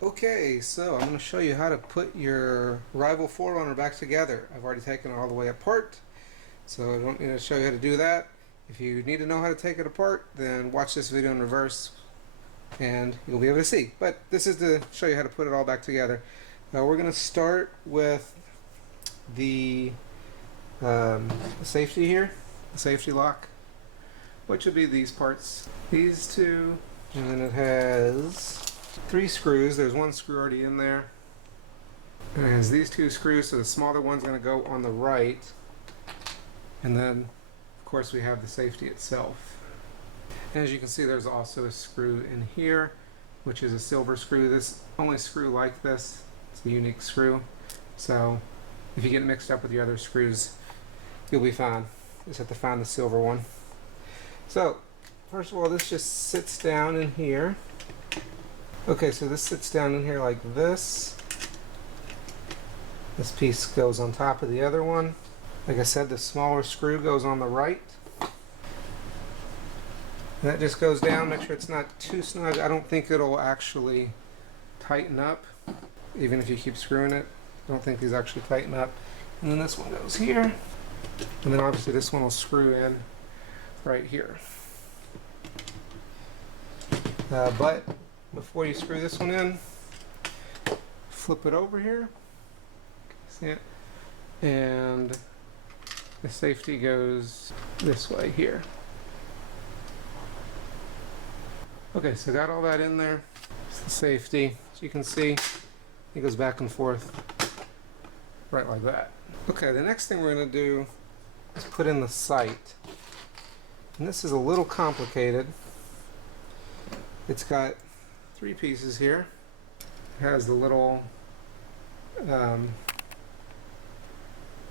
Okay, so I'm going to show you how to put your Rival Forerunner back together. I've already taken it all the way apart, so I don't need to show you how to do that. If you need to know how to take it apart, then watch this video in reverse and you'll be able to see. But this is to show you how to put it all back together. We're going to start with the safety here, the safety lock, which would be these parts. These two, and then it has 3 screws. There's 1 screw already in there. And it has these 2 screws, so the smaller one's going to go on the right. And then, of course, we have the safety itself. And as you can see, there's also a screw in here, which is a silver screw. This only screw like this. It's a unique screw. So if you get mixed up with the other screws, you'll be fine. Just have to find the silver one. So, first of all, this just sits down in here. Okay, so this sits down in here like this. This piece goes on top of the other one. Like I said, the smaller screw goes on the right. And that just goes down. Make sure it's not too snug. I don't think it'll actually tighten up, even if you keep screwing it. I don't think these actually tighten up. And then this one goes here. And then obviously this one will screw in right here. But before you screw this one in, flip it over here. See it? And the safety goes this way here. Okay, so got all that in there. It's the safety. As you can see, it goes back and forth right like that. Okay, the next thing we're going to do is put in the sight. And this is a little complicated. It's got 3 pieces here. It has the little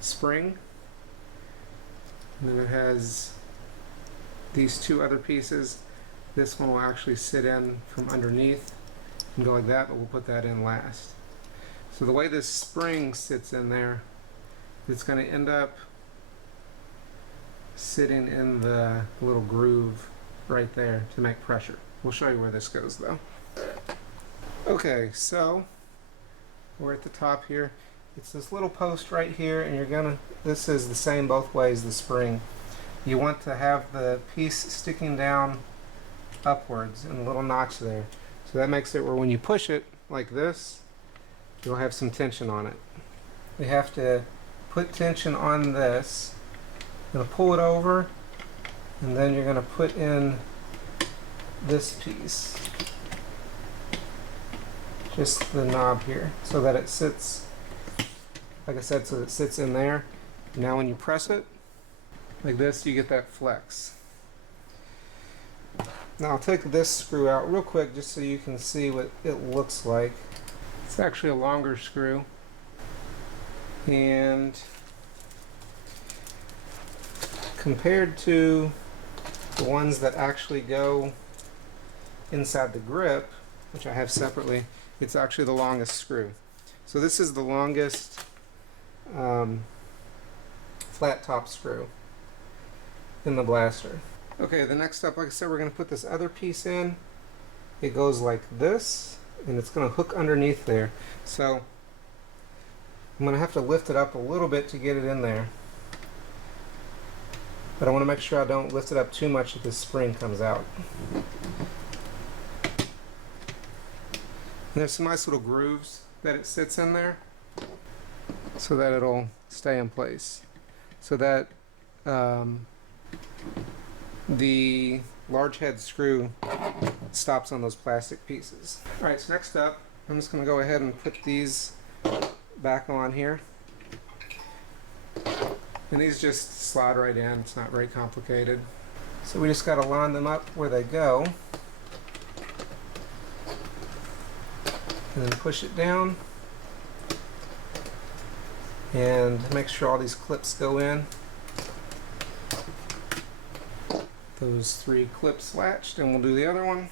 spring, and then it has these 2 other pieces. This one will actually sit in from underneath and go like that, but we'll put that in last. So the way this spring sits in there, it's going to end up sitting in the little groove right there to make pressure. We'll show you where this goes though. Okay, so we're at the top here. It's this little post right here, and this is the same both ways, the spring. You want to have the piece sticking down upwards in a little notch there. So that makes it where when you push it like this, you'll have some tension on it. We have to put tension on this. You're going to pull it over, and then you're going to put in this piece. Just the knob here, so that it sits, like I said, so it sits in there. Now when you press it, like this, you get that flex. Now I'll take this screw out real quick just so you can see what it looks like. It's actually a longer screw, and compared to the ones that actually go inside the grip, which I have separately, it's actually the longest screw. So this is the longest flat top screw in the blaster. Okay, the next step, like I said, we're going to put this other piece in. It goes like this, and it's going to hook underneath there. So I'm going to have to lift it up a little bit to get it in there. But I want to make sure I don't lift it up too much that this spring comes out. And there's some nice little grooves that it sits in there so that it'll stay in place. So that the large head screw stops on those plastic pieces. Alright, so next up, I'm just going to go ahead and put these back on here. And these just slide right in. It's not very complicated. So we just got to line them up where they go. And then push it down. And make sure all these clips go in. Those 3 clips latched, and we'll do the other one.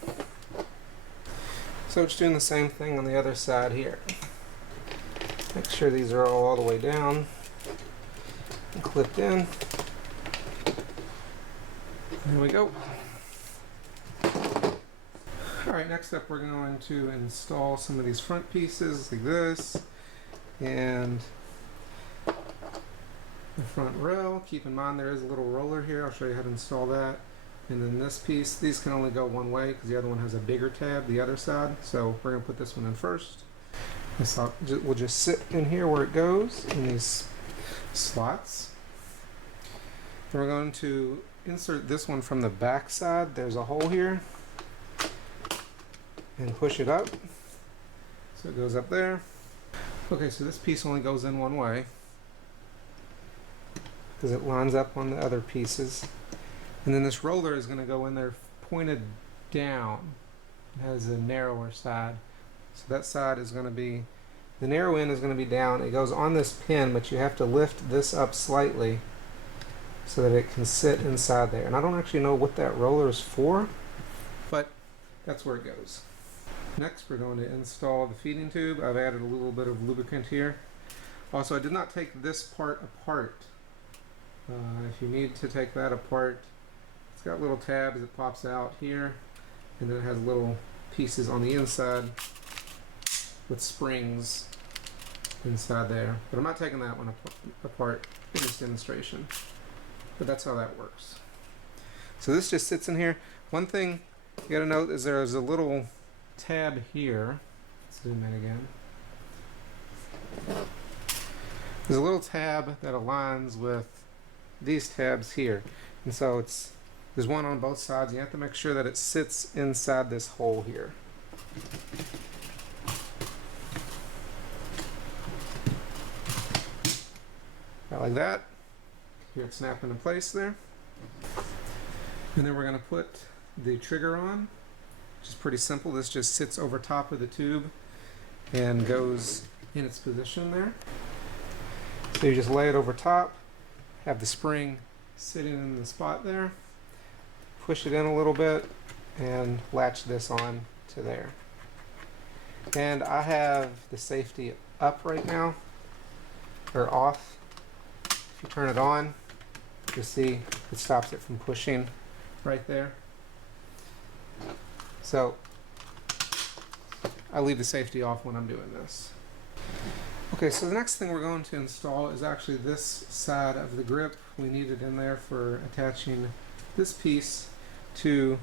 So just doing the same thing on the other side here. Make sure these are all the way down and clipped in. There we go. Alright, next up we're going to install some of these front pieces like this, and the front rail. Keep in mind there is a little roller here. I'll show you how to install that. And then this piece, these can only go one way because the other one has a bigger tab, the other side. So we're going to put this one in first. This will just sit in here where it goes in these slots. We're going to insert this one from the back side. There's a hole here. And push it up. So it goes up there. Okay, so this piece only goes in one way because it lines up on the other pieces. And then this roller is going to go in there pointed down. It has a narrower side. So that side is going to be, the narrow end is going to be down. It goes on this pin, but you have to lift this up slightly so that it can sit inside there. And I don't actually know what that roller is for, but that's where it goes. Next, we're going to install the feeding tube. I've added a little bit of lubricant here. Also, I did not take this part apart. If you need to take that apart, it's got little tabs that pops out here, and then it has little pieces on the inside with springs inside there. But I'm not taking that one apart in this demonstration. But that's how that works. So this just sits in here. One thing you gotta note is there's a little tab here. Let's zoom in again. There's a little tab that aligns with these tabs here. And so there's one on both sides. You have to make sure that it sits inside this hole here. Right like that. Here it's snapping in place there. And then we're going to put the trigger on, which is pretty simple. This just sits over top of the tube and goes in its position there. So you just lay it over top, have the spring sitting in the spot there, push it in a little bit, and latch this on to there. And I have the safety up right now, or off. If you turn it on, you see it stops it from pushing right there. So I leave the safety off when I'm doing this. Okay, so the next thing we're going to install is actually this side of the grip. We need it in there for attaching this piece to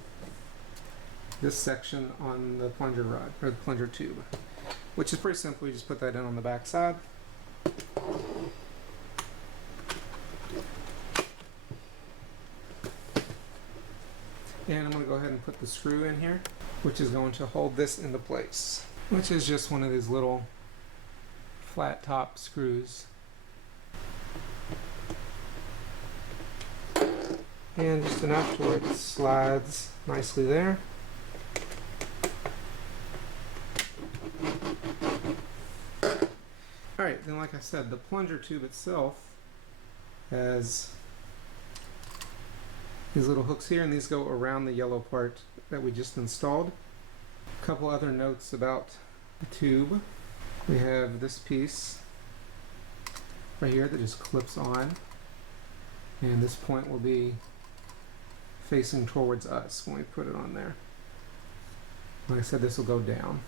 this section on the plunger rod, or the plunger tube, which is pretty simple. You just put that in on the back side. And I'm going to go ahead and put the screw in here, which is going to hold this into place, which is just one of these little flat top screws. And just enough to where it slides nicely there. Alright, then like I said, the plunger tube itself has these little hooks here, and these go around the yellow part that we just installed. A couple other notes about the tube. We have this piece right here that just clips on, and this point will be facing towards us when we put it on there. Like I said, this will go down.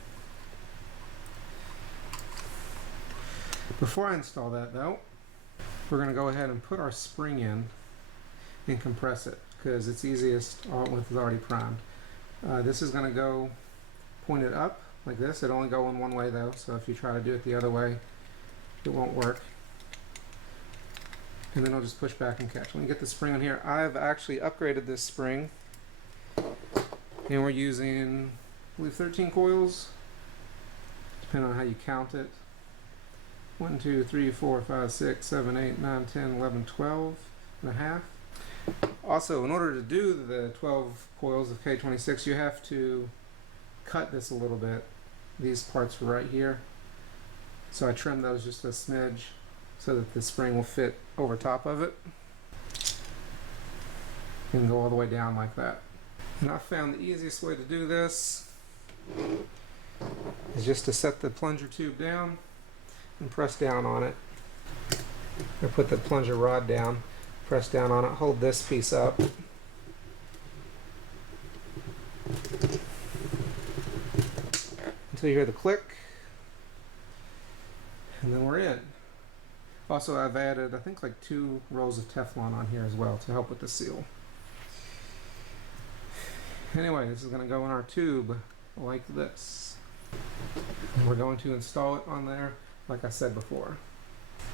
Before I install that though, we're going to go ahead and put our spring in and compress it, because it's easiest when it's already primed. This is going to go pointed up like this. It only go in one way though, so if you try to do it the other way, it won't work. And then I'll just push back and catch. When you get the spring on here, I've actually upgraded this spring, and we're using, I believe, 13 coils, depending on how you count it. 1, 2, 3, 4, 5, 6, 7, 8, 9, 10, 11, 12 and a half. Also, in order to do the 12 coils of K26, you have to cut this a little bit. These parts are right here. So I trimmed those just a smidge so that the spring will fit over top of it and go all the way down like that. And I found the easiest way to do this is just to set the plunger tube down and press down on it. I put the plunger rod down, press down on it, hold this piece up, until you hear the click, and then we're in. Also, I've added, I think, like 2 rolls of Teflon on here as well to help with the seal. Anyway, this is going to go in our tube like this. And we're going to install it on there like I said before.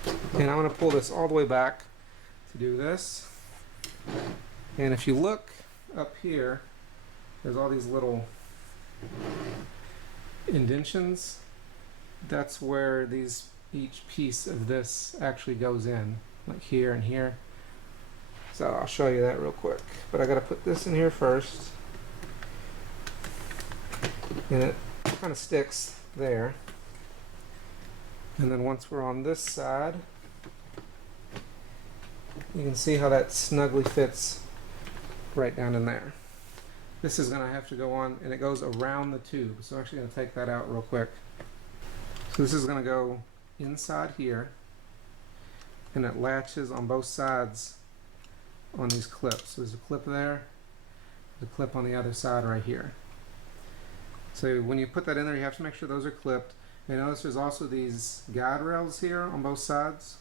And I'm going to pull this all the way back to do this. And if you look up here, there's all these little indentions. That's where each piece of this actually goes in, like here and here. So I'll show you that real quick. But I got to put this in here first. And it kind of sticks there. And then once we're on this side, you can see how that snugly fits right down in there. This is going to have to go on, and it goes around the tube. So I'm actually going to take that out real quick. So this is going to go inside here, and it latches on both sides on these clips. So there's a clip there, there's a clip on the other side right here. So when you put that in there, you have to make sure those are clipped. And notice there's also these guide rails here on both sides.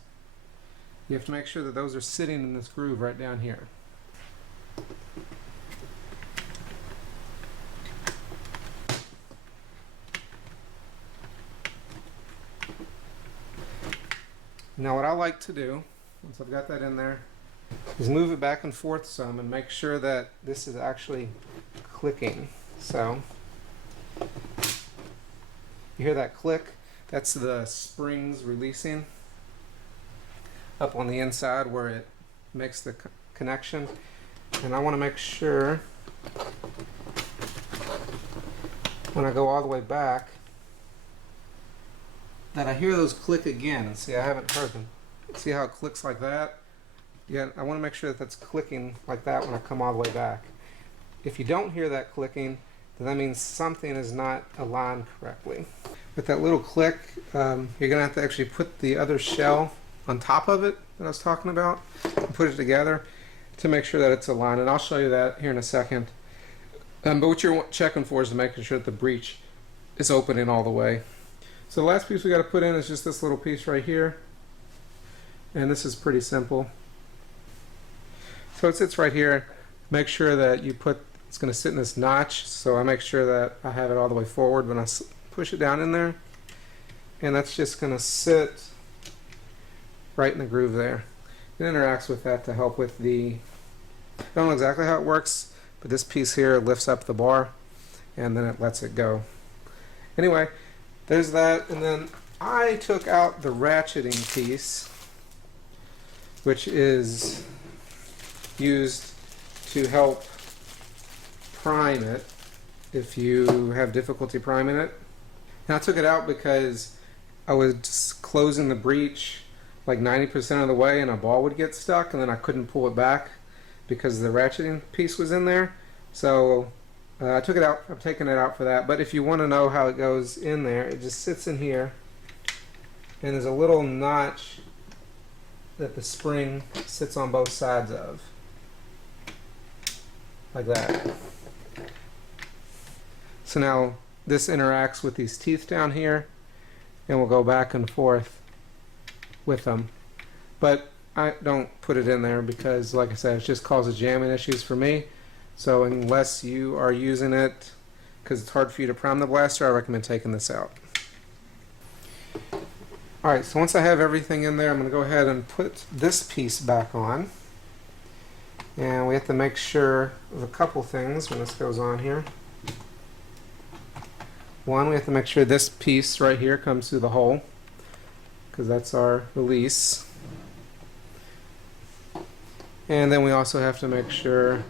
You have to make sure that those are sitting in this groove right down here. Now what I like to do, once I've got that in there, is move it back and forth some and make sure that this is actually clicking. So you hear that click? That's the springs releasing up on the inside where it makes the connection. And I want to make sure when I go all the way back that I hear those click again. And see, I haven't heard them. See how it clicks like that? Yeah, I want to make sure that that's clicking like that when I come all the way back. If you don't hear that clicking, then that means something is not aligned correctly. With that little click, you're going to have to actually put the other shell on top of it that I was talking about and put it together to make sure that it's aligned. And I'll show you that here in a second. But what you're checking for is to making sure that the breech is opening all the way. So the last piece we got to put in is just this little piece right here. And this is pretty simple. So it sits right here. Make sure that you put, it's going to sit in this notch. So I make sure that I have it all the way forward when I push it down in there. And that's just going to sit right in the groove there. It interacts with that to help with the, I don't know exactly how it works, but this piece here lifts up the bar and then it lets it go. Anyway, there's that. And then I took out the ratcheting piece, which is used to help prime it if you have difficulty priming it. And I took it out because I was closing the breech like 90% of the way and a ball would get stuck and then I couldn't pull it back because the ratcheting piece was in there. So I took it out. I'm taking it out for that. But if you want to know how it goes in there, it just sits in here and there's a little notch that the spring sits on both sides of, like that. So now this interacts with these teeth down here and we'll go back and forth with them. But I don't put it in there because, like I said, it just causes jamming issues for me. So unless you are using it because it's hard for you to prime the blaster, I recommend taking this out. Alright, so once I have everything in there, I'm going to go ahead and put this piece back on. And we have to make sure of a couple things when this goes on here. One, we have to make sure this piece right here comes through the hole, because that's our release. And then we also have to make sure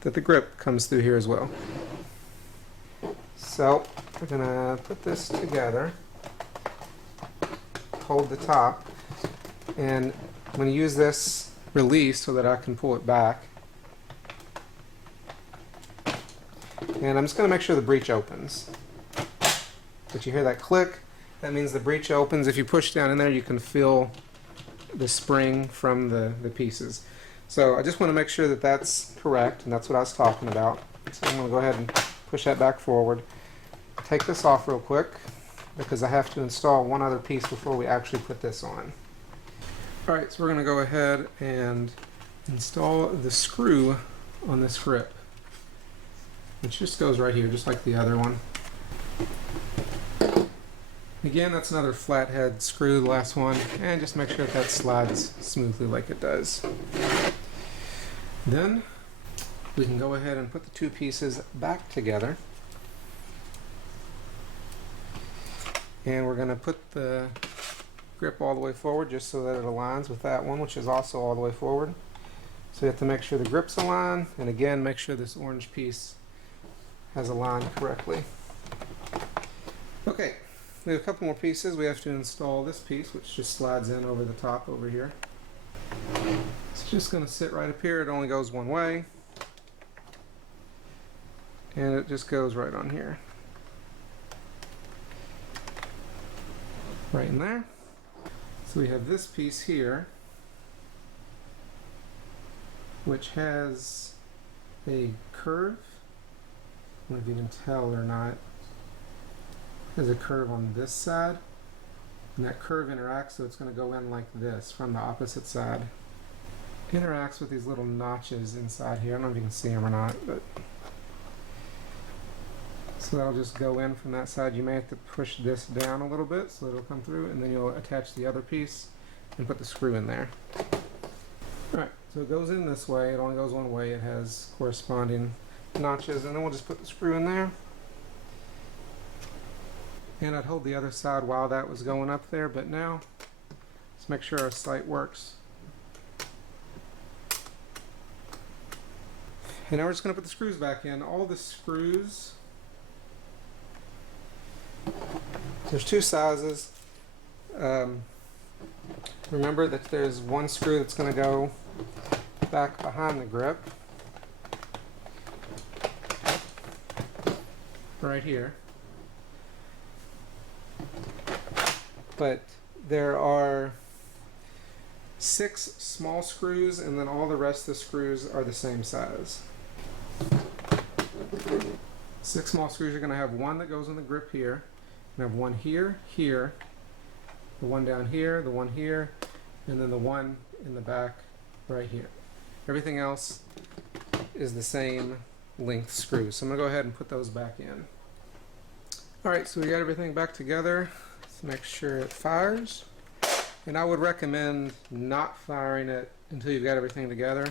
that the grip comes through here as well. So we're going to put this together, hold the top, and I'm going to use this release so that I can pull it back. And I'm just going to make sure the breech opens. But you hear that click, that means the breech opens. If you push down in there, you can feel the spring from the pieces. So I just want to make sure that that's correct, and that's what I was talking about. So I'm going to go ahead and push that back forward. take this off real quick because I have to install one other piece before we actually put this on. Alright, so we're going to go ahead and install the screw on this grip, which just goes right here, just like the other one. Again, that's another flathead screw, the last one, and just make sure that slides smoothly like it does. Then we can go ahead and put the two pieces back together. And we're going to put the grip all the way forward just so that it aligns with that one, which is also all the way forward. So you have to make sure the grip's aligned, and again, make sure this orange piece has aligned correctly. Okay, we have a couple more pieces. We have to install this piece, which just slides in over the top over here. It's just going to sit right up here. It only goes one way. And it just goes right on here. Right in there. So we have this piece here, which has a curve. I don't know if you can tell or not. There's a curve on this side, and that curve interacts, so it's going to go in like this from the opposite side. Interacts with these little notches inside here. I don't know if you can see them or not, but so that'll just go in from that side. You may have to push this down a little bit so it'll come through, and then you'll attach the other piece and put the screw in there. Alright, so it goes in this way. It only goes one way. It has corresponding notches, and then we'll just put the screw in there. And I'd hold the other side while that was going up there, but now let's make sure our sight works. And now we're just going to put the screws back in. All the screws, there's two sizes. Remember that there's one screw that's going to go back behind the grip, right here. But there are 6 small screws, and then all the rest of the screws are the same size. 6 small screws. You're going to have one that goes in the grip here, and have one here, here, the one down here, the one here, and then the one in the back right here. Everything else is the same length screws. So I'm going to go ahead and put those back in. Alright, so we got everything back together. Let's make sure it fires. And I would recommend not firing it until you've got everything together,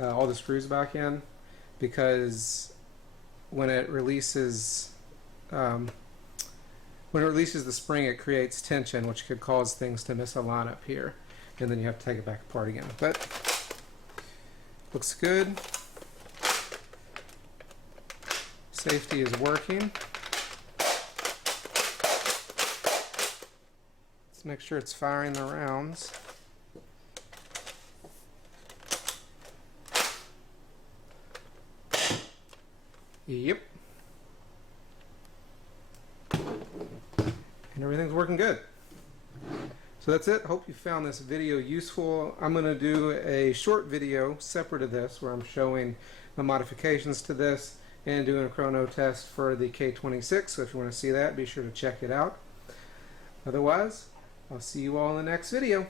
all the screws back in, because when it releases the spring, it creates tension, which could cause things to misalign up here, and then you have to take it back apart again. But looks good. Safety is working. Let's make sure it's firing the rounds. Yep. And everything's working good. So that's it. Hope you found this video useful. I'm going to do a short video separate of this where I'm showing the modifications to this and doing a chrono test for the K26. So if you want to see that, be sure to check it out. Otherwise, I'll see you all in the next video.